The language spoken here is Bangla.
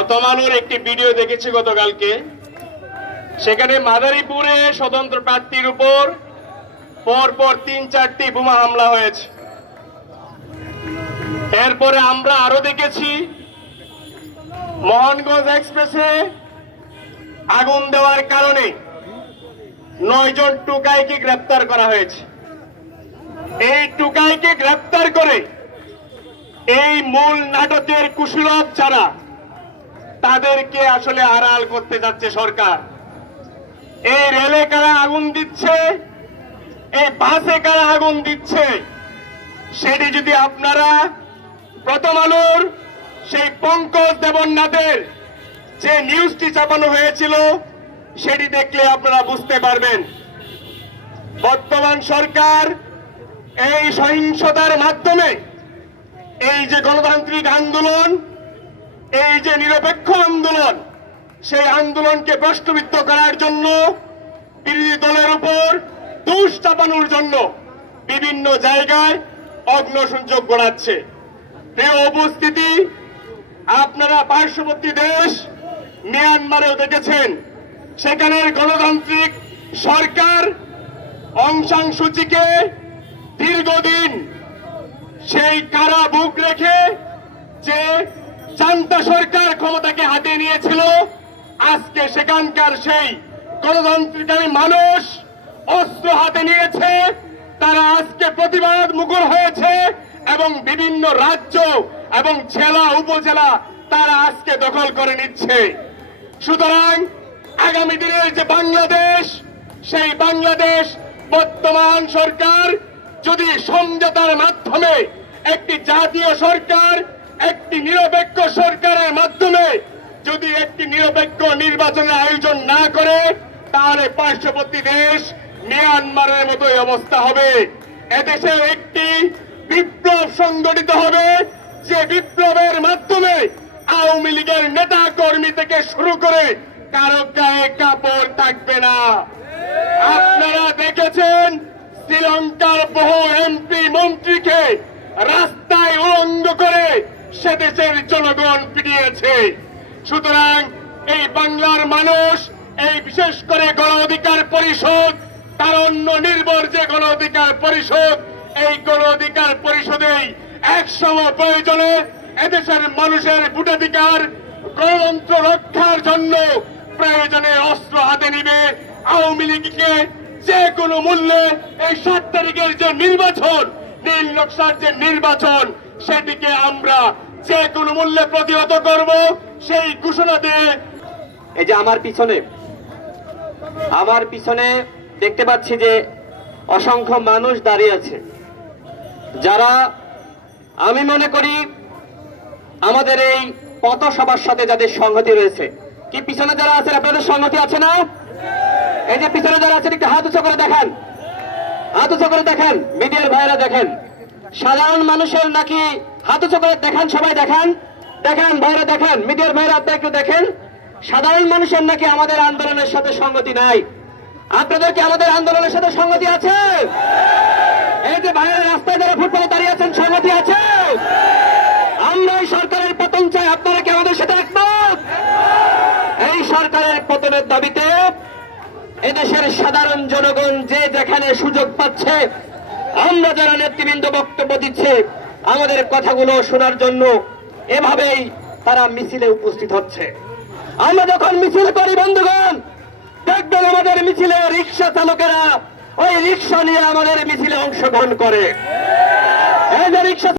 প্রথম আলোর একটি ভিডিও দেখেছি গতকালকে। সেখানে মাদারীপুরে স্বতন্ত্র প্রার্থীর উপর পরপর ৩-৪টি বোমা হামলা হয়েছে। এরপরে আমরা আরো দেখেছি মোহনগঞ্জ এক্সপ্রেসে আগুন দেওয়ার কারণে 9 জন টুকাইকে গ্রেপ্তার করা হয়েছে। এই টুকাইকে গ্রেপ্তার করে এই মূল নাটকের কুশলভ যারা, তাদেরকে আসলে আড়াল করতে যাচ্ছে সরকার। এই রেলে কারা আগুন দিচ্ছে, এই বাসে কারা আগুন দিচ্ছে, সেটি যদি আপনারা প্রথম আলোর সেই পঙ্কজ দেবনাথের যে নিউজটি ছাপানো হয়েছিল সেটি দেখলে আপনারা বুঝতে পারবেন। বর্তমান সরকার এই সহিংসতার মাধ্যমে এই যে গণতান্ত্রিক আন্দোলন, এই যে নিরপেক্ষ আন্দোলন, সেই আন্দোলনকে প্রশ্নবিদ্ধ করার জন্য, বিরোধী দলের উপর দোষ চাপানোর জন্য বিভিন্ন জায়গায় অগ্নিসংযোগ ঘটাচ্ছে। প্রিয় উপস্থিতি, আপনারা পার্শ্ববর্তী দেশ মিয়ানমারেও দেখেছেন, সেখানের গণতান্ত্রিক সরকার অং সান সুচিকে দীর্ঘদিন সেই কারা বুক রেখে যে জান্তা সরকার ক্ষমতাকে হাতে নিয়েছিল, আজকে সেখানকার সেই গণতন্ত্রকামী মানুষ অস্ত্র হাতে নিয়েছে। তারা আজকে প্রতিবাদ মুখর হয়েছে এবং বিভিন্ন রাজ্য এবং জেলা উপজেলা তারা আজকে দখল করে নিচ্ছে। সুতরাং আগামী দিনের যে বাংলাদেশ, সেই বাংলাদেশ বর্তমান সরকার যদি সমঝোতার মাধ্যমে একটি জাতীয় সরকার, একটি নিরপেক্ষ সরকারের মাধ্যমে যদি একটি নিরপেক্ষ নির্বাচনের আয়োজন না করে, তাহলে পার্শ্ববর্তী দেশ মিয়ানমারের মতোই অবস্থা হবে। এদেশে একটি বিপ্লব সংগঠিত হবে, যে বিপ্লবের মাধ্যমে আওয়ামী লীগের নেতা কর্মী থেকে শুরু করে কারো গায়ে কাপড় থাকবে না। আপনারা দেখেছেন শ্রীলঙ্কার বহু এমপি মন্ত্রীকে রাস্তায় উলঙ্গ করে সে দেশের জনগণ পিটিয়েছে। সুতরাং এই বাংলার মানুষ, এই বিশেষ করে গণ অধিকার পরিষদ, তারুণ্য নির্ভর যে গণ অধিকার পরিষদ, এই গণ অধিকার পরিষদেই একসময় প্রয়োজনে এদেশের মানুষের ভোটাধিকার গণতন্ত্র রক্ষার জন্য প্রয়োজনে অস্ত্র হাতে নিবে। আওয়ামী লীগকে যে কোনো মূল্যে এই 7 তারিখের যে নির্বাচন, নীল নকশার যে নির্বাচন, সেটিকে আমরা যে কোনো মূল্যে প্রতিহত করব, সেই ঘোষণা দিয়ে। এই যে আমার পিছনে দেখতে পাচ্ছি যে অসংখ্য মানুষ দাঁড়িয়ে আছে, যারা আমি মনে করি আমাদের এই পথসভার সাথে যাদের সংহতি রয়েছে। কি পিছনে যারা আছেন আপনাদের সংহতি আছে না? এই যে পিছনে যারা আছেন একটু হাত উঁচু করে দেখেন, হাত উঁচু করে দেখেন, মিডিয়ার ভাইরা দেখেন। সাধারণ মানুষের নাকি হাত উঁচু করে দেখেন, সবাই দেখেন, দেখেন ভাইরা দেখেন, মিডিয়ার ভাইরা আপনারা একটু দেখেন। সাধারণ মানুষের নাকি আমাদের আন্দোলনের সাথে সংগতি নাই। আপনাদের কি আমাদের আন্দোলনের সাথে সংগতি আছে? এই যে ভাইরা রাস্তায় যারা ফুটবলে দাঁড়িয়ে আছেন, সংগতি আছে? আমরা এই সরকারের পতন চাই, আপনারা কি আমাদের সাথে একমত? এই সরকারের পতনের দাবিতে এদেশের সাধারণ জনগণ যে যেখানে সুযোগ পাচ্ছে, আমরা যারা নেতৃবৃন্দ বক্তব্য দিচ্ছে, আমাদের কথাগুলো শোনার জন্য এভাবেই তারা মিছিলে উপস্থিত হচ্ছে। আমরা যখন মিছিল করি বন্ধুগণ, দেখবেন আমাদের মিছিলে রিক্সা চালকেরা ওই রিক্সা নিয়ে আমাদের মিছিলে অংশগ্রহণ করে। এই যে রিক্সা